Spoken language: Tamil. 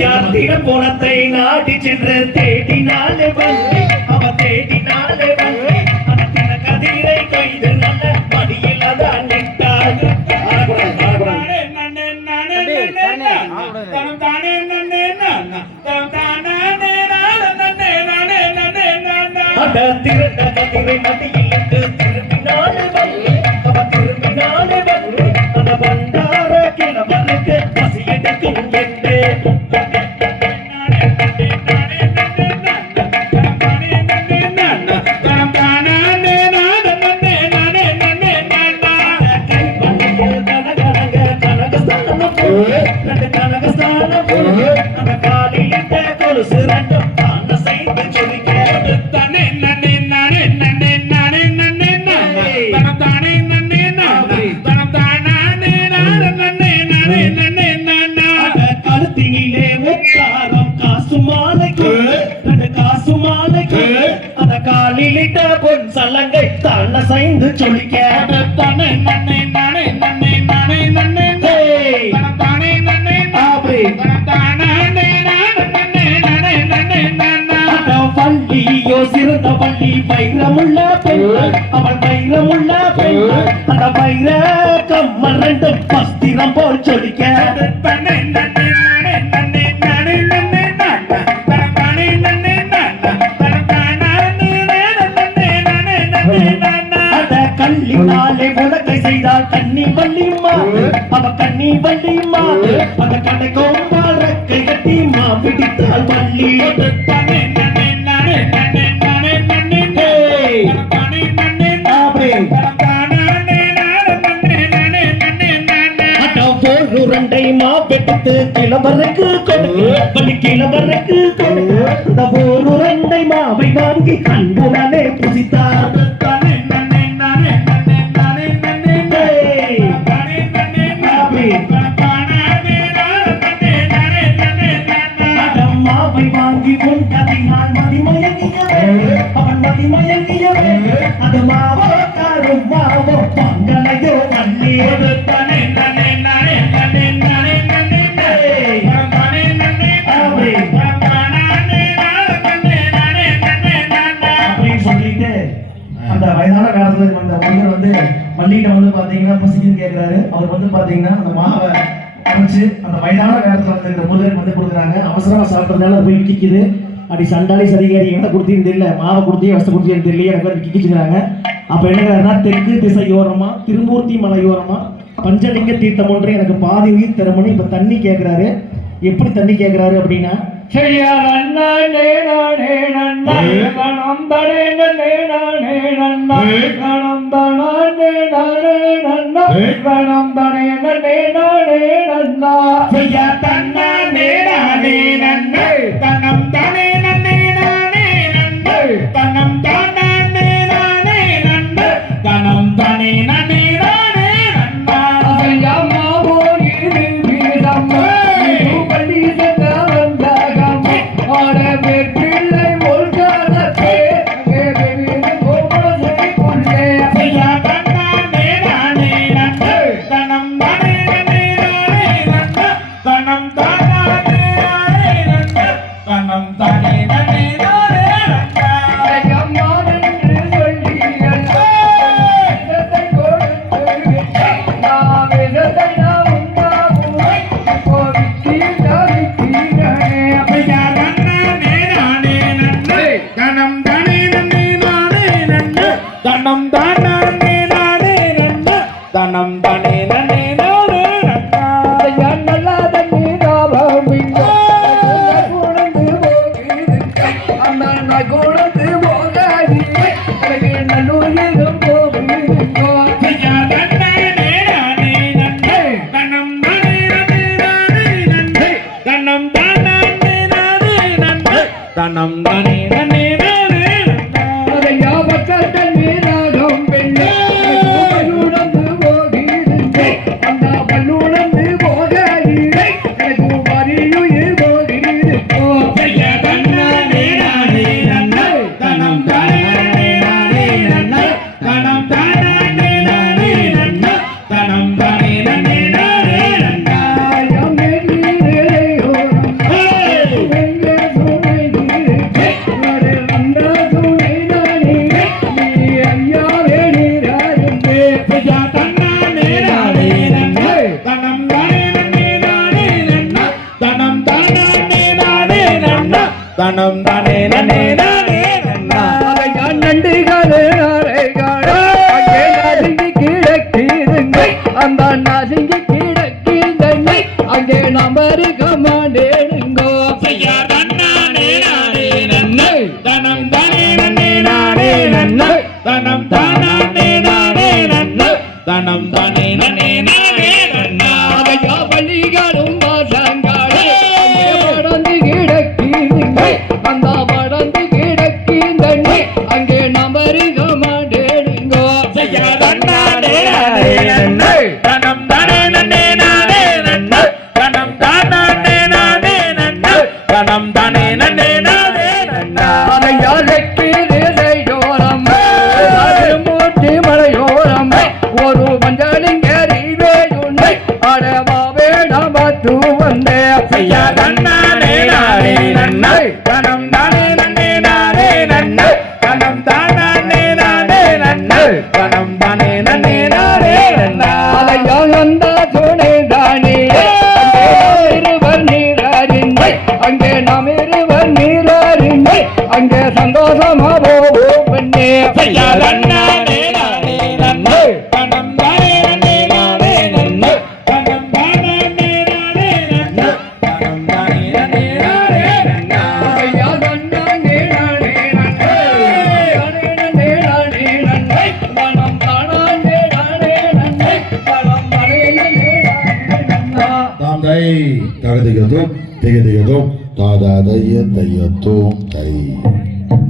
திருப்புணத்தை நாடி சென்று தேடினாலே வள்ளி அவ தேடினாலே வள்ளி அந்த கதிரை கைது நல்ல மடியில் அதான் நின்றாள் திரண்ட கதிரை மடியில் திரும்பினாலே வள்ளி அவ திரும்பினாலே வள்ளி அந்த பண்டார கிழவனுக்கு பசி எடுக்கும் என்று கழுத்தினிலே முத்தாரம் காசு மாலைக்கு காசு மாலைக்கு அந்த காலிலிட்ட பொன் சலங்கை தள்ள சைந்து சொல்லிக்க தானே நன்னே நானே நன்னே நானே நன்னே தானே நன்னே ஆபே தானே வள்ளியோ சிறந்த வள்ளி வைரமுள்ள பெண் அவள் வைரமுள்ள பெண் அந்த வைர கம்மல் ரெண்டு பஸ்திரம் போல் சொல்லிக்க கள்ளினாலே உலகை செய்தால் கண்ணி வள்ளி மாது அவ கண்ணி வள்ளி மாது அந்த கடைக்கும் வாழக்கை கட்டி மா பிடித்தாள் வள்ளி உருண்டை மாப்பெடுத்து கிளவருக்கு கொடுக்கு வள்ளி கிளவருக்கு கொடுக்கு அந்த உருண்டை மாவை வாங்கி கண்புடனே புசித்தார் மாவை வாங்கி கொண்டதினால் மதிமயங்கியவே அவன் மதிமயங்கியவே அது மாவோ காரும் மாவோ பங்களையோ வள்ளியோடு அந்த வயதான காலத்துல அந்த மனிதர் வந்து வள்ளிகிட்ட வந்து பாத்தீங்கன்னா பசிக்குன்னு கேட்கிறாரு. அவர் வந்து பாத்தீங்கன்னா அந்த மாவை அரைச்சு அந்த வயதான காலத்துல வந்து இந்த முருகருக்கு வந்து கொடுக்குறாங்க. அவசரமா சாப்பிட்றதுனால போய் கிக்குது. அப்படி சண்டாளி சரிகாரி என்ன கொடுத்தீங்கன்னு தெரியல, மாவை கொடுத்தீங்க வசதி கொடுத்தீங்கன்னு தெரியல, எனக்கு வந்து கிக்கிச்சுக்கிறாங்க. அப்ப என்னங்கிறாருன்னா தெற்கு திசையோரமா திருமூர்த்தி மலையோரமா பஞ்சலிங்க தீர்த்தம் ஒன்று எனக்கு பாதி உயிர் தரமுன்னு இப்ப தண்ணி கேட்கிறாரு. எப்படி தண்ணி கேட்கிறாரு அப்படின்னா தனம் தனே நனே நானே நன்னா நல்லத நீதாபம் குணந்து போகிது அண்ணா குணந்து போகாதி எனக்கு நல்லுயிரும் போகிது ஐயா நன்னே நானே நன்னே தனம் தனே நனே நானே நன்னே தனம் தானே நானே நன்னே தனம் தனே நனே நானே நன்னா ஐயா பக்கத்த நீராகம் பெண்ணே தனம் தானே நன்னே நானே நன்னா நண்டுகளே நாரைகளே அங்கே நசுங்கி கிடக்கிதுங்க அந்த நசுங்கி கிடக்கிதுங்க அங்கே நம்பருக்க மாட்டேனுங்கோ ஐயா தன்னானே நானே நன்னே தனம் தானே நன்னே நானே நன்னா தனம் தானே நானே நன்னா தனம் தானே நன்னே நானே நன்னா அதையா பள்ளிகளும் வாசங்களே அங்கே படந்து கிடக்கிதுங்க அந்த படந்து கிடக்கிதுங்க அங்கே நம்பருக்க மாட்டேனுங்கோ ஐயா தன்னானே நானே நன்னே தனம் தானே நன்னே நானே நன்னா தனம் தானே நானே நன்னா தனம் தானே நன்னே நானே நன்னா அதையா லெக்கியோரம் மூர்த்தி மலையோரம் ஒரு மஞ்சளிங்கறிவே உன்னை அடவாவே நமத்து வந்தே ஐயா தன்னானே நானே நன்னா தனம் தானே நன்னே நானே நன்னா தனம் தானே நானே நன்னா தனம் தானே நன்னே நானே நன்னா அதையா அந்த துணை தானே இருவர் நீராறின்மை அங்கே நாம் இருவர் நீராறின்மை அங்கே சந்தோஷமா போவோம் பெண்ணே ஐயா தன்னானே நானே நன்னா தனம் தானே நன்னே நானே நன்னா தனம் தானே நானே நன்னா தனம் தானே நன்னே நானே நன்னா ஐயா தன்னானே நானே நன்னே நானே நானே நன்னே மனம் தானானே நானே நன்னே மனம் மலையே நானே நன்னா தாம் தை தகதிகதும் திகதிகதும் தாதா தைய தையத்தும் தை